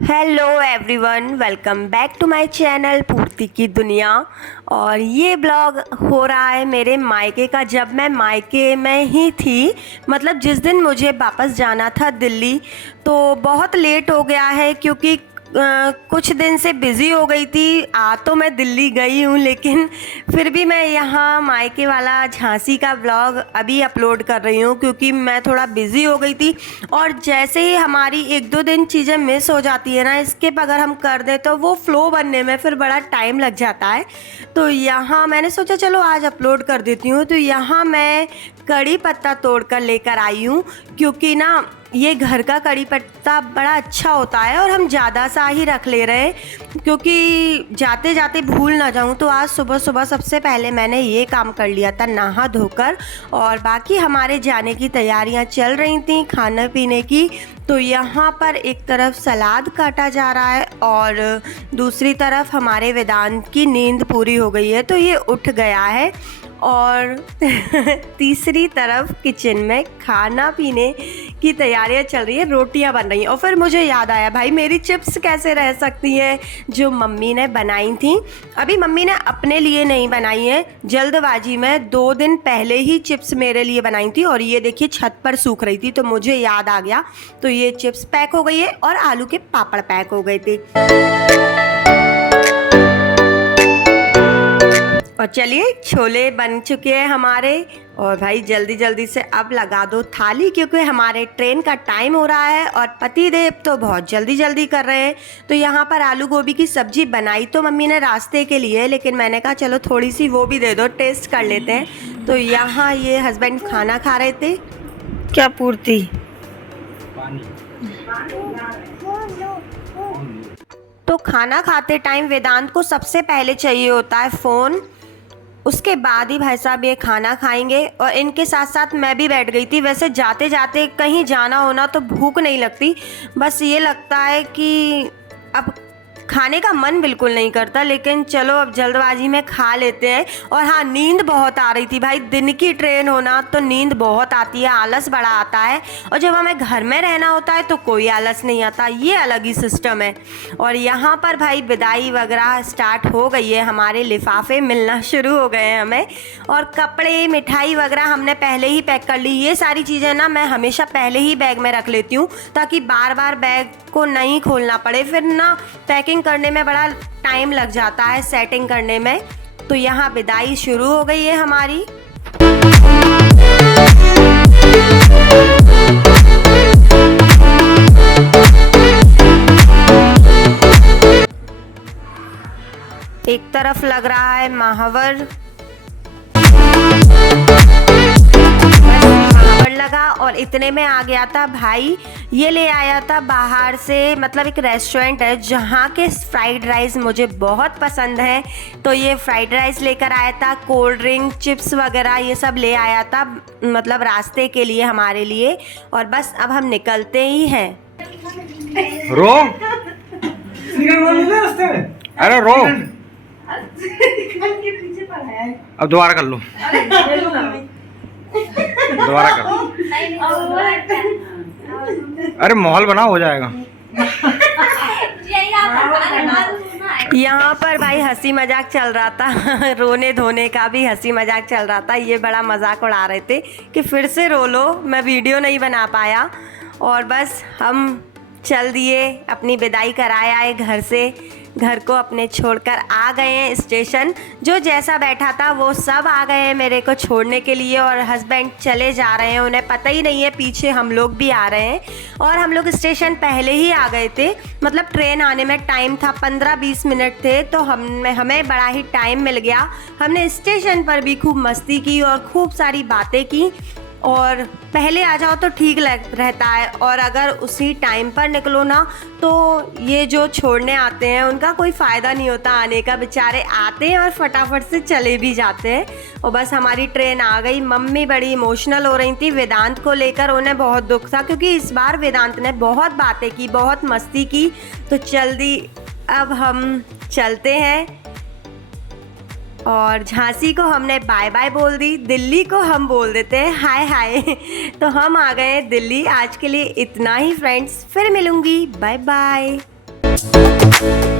Hello everyone, welcome back to my channel Purti की दुनिया। और ये ब्लॉग हो रहा है मेरे मायके का, जब मैं मायके में ही थी। मतलब जिस दिन मुझे वापस जाना था दिल्ली, तो बहुत लेट हो गया है क्योंकि कुछ दिन से बिज़ी हो गई थी। तो मैं दिल्ली गई हूँ, लेकिन फिर भी मैं यहाँ मायके वाला झांसी का ब्लॉग अभी अपलोड कर रही हूँ क्योंकि मैं थोड़ा बिज़ी हो गई थी। और जैसे ही हमारी एक दो दिन चीज़ें मिस हो जाती है ना, स्किप अगर हम कर दें तो वो फ़्लो बनने में फिर बड़ा टाइम लग जाता है। तो यहाँ मैंने सोचा चलो आज अपलोड कर देती हूँ। तो यहाँ मैं कड़ी पत्ता तोड़ कर लेकर आई हूँ क्योंकि ना ये घर का कड़ी पत्ता बड़ा अच्छा होता है और हम ज़्यादा सा ही रख ले रहे हैं क्योंकि जाते जाते भूल ना जाऊं। तो आज सुबह सुबह सबसे पहले मैंने ये काम कर लिया था नहा धोकर, और बाकी हमारे जाने की तैयारियां चल रही थी खाने पीने की। तो यहाँ पर एक तरफ सलाद काटा जा रहा है और दूसरी तरफ हमारे वेदांत की नींद पूरी हो गई है तो ये उठ गया है। और तीसरी तरफ किचन में खाना पीने की तैयारियां चल रही है, रोटियां बन रही हैं। और फिर मुझे याद आया, भाई मेरी चिप्स कैसे रह सकती हैं जो मम्मी ने बनाई थी। अभी मम्मी ने अपने लिए नहीं बनाई है, जल्दबाजी में 2 दिन पहले ही चिप्स मेरे लिए बनाई थी। और ये देखिए छत पर सूख रही थी तो मुझे याद आ गया, तो ये चिप्स पैक हो गई है और आलू के पापड़ पैक हो गए थे। और चलिए छोले बन चुके हैं हमारे। और भाई जल्दी जल्दी से अब लगा दो थाली क्योंकि हमारे ट्रेन का टाइम हो रहा है और पतिदेव तो बहुत जल्दी जल्दी कर रहे हैं। तो यहाँ पर आलू गोभी की सब्जी बनाई तो मम्मी ने रास्ते के लिए, लेकिन मैंने कहा चलो थोड़ी सी वो भी दे दो, टेस्ट कर लेते हैं। तो यहाँ ये हस्बैंड खाना खा रहे थे। क्या पूर्ति? तो खाना खाते टाइम वेदांत को सबसे पहले चाहिए होता है फ़ोन, उसके बाद ही भाई साहब ये खाना खाएंगे। और इनके साथ साथ मैं भी बैठ गई थी। वैसे जाते जाते कहीं जाना होना तो भूख नहीं लगती, बस ये लगता है कि अब खाने का मन बिल्कुल नहीं करता, लेकिन चलो अब जल्दबाजी में खा लेते हैं। और हाँ, नींद बहुत आ रही थी भाई, दिन की ट्रेन होना तो नींद बहुत आती है, आलस बड़ा आता है। और जब हमें घर में रहना होता है तो कोई आलस नहीं आता, ये अलग ही सिस्टम है। और यहाँ पर भाई विदाई वगैरह स्टार्ट हो गई है, हमारे लिफाफे मिलना शुरू हो गए हैं हमें। और कपड़े मिठाई वगैरह हमने पहले ही पैक कर ली। ये सारी चीज़ें ना मैं हमेशा पहले ही बैग में रख लेती हूँ ताकि बार बार बैग को नहीं खोलना पड़े, फिर ना पैकिंग करने में बड़ा टाइम लग जाता है, सेटिंग करने में। तो यहाँ विदाई शुरू हो गई है हमारी। एक तरफ लग रहा है महावर, लगा और इतने में आ गया था भाई, ये ले आया था बाहर से, मतलब एक रेस्टोरेंट है जहाँ के फ्राइड राइस मुझे बहुत पसंद है। तो ये फ्राइड राइस लेकर आया था, कोल्ड ड्रिंक चिप्स वगैरह ये सब ले आया था, मतलब रास्ते के लिए हमारे लिए। और बस अब हम निकलते ही हैं। रो अरे रो, अब दोबारा कर लो, दोबारा करो। अरे माहौल बना हो जाएगा। यहाँ पर भाई हंसी मजाक चल रहा था, रोने धोने का भी हंसी मजाक चल रहा था। ये बड़ा मजाक उड़ा रहे थे कि फिर से रो लो, मैं वीडियो नहीं बना पाया। और बस हम चल दिए, अपनी विदाई कराए आए घर से, घर को अपने छोड़कर आ गए हैं स्टेशन। जो जैसा बैठा था वो सब आ गए हैं मेरे को छोड़ने के लिए, और हस्बैंड चले जा रहे हैं, उन्हें पता ही नहीं है पीछे हम लोग भी आ रहे हैं। और हम लोग स्टेशन पहले ही आ गए थे, मतलब ट्रेन आने में टाइम था 15-20 मिनट थे, तो हमें बड़ा ही टाइम मिल गया। हमने स्टेशन पर भी खूब मस्ती की और खूब सारी बातें की। और पहले आ जाओ तो ठीक रहता है, और अगर उसी टाइम पर निकलो ना तो ये जो छोड़ने आते हैं उनका कोई फ़ायदा नहीं होता आने का। बेचारे आते हैं और फटाफट से चले भी जाते हैं। और बस हमारी ट्रेन आ गई। मम्मी बड़ी इमोशनल हो रही थी वेदांत को लेकर, उन्हें बहुत दुख था क्योंकि इस बार वेदांत ने बहुत बातें की, बहुत मस्ती की। तो जल्दी अब हम चलते हैं। और झांसी को हमने बाय बाय बोल दी, दिल्ली को हम बोल देते हैं हाय हाय। तो हम आ गए दिल्ली। आज के लिए इतना ही फ्रेंड्स, फिर मिलूंगी, बाय बाय। है।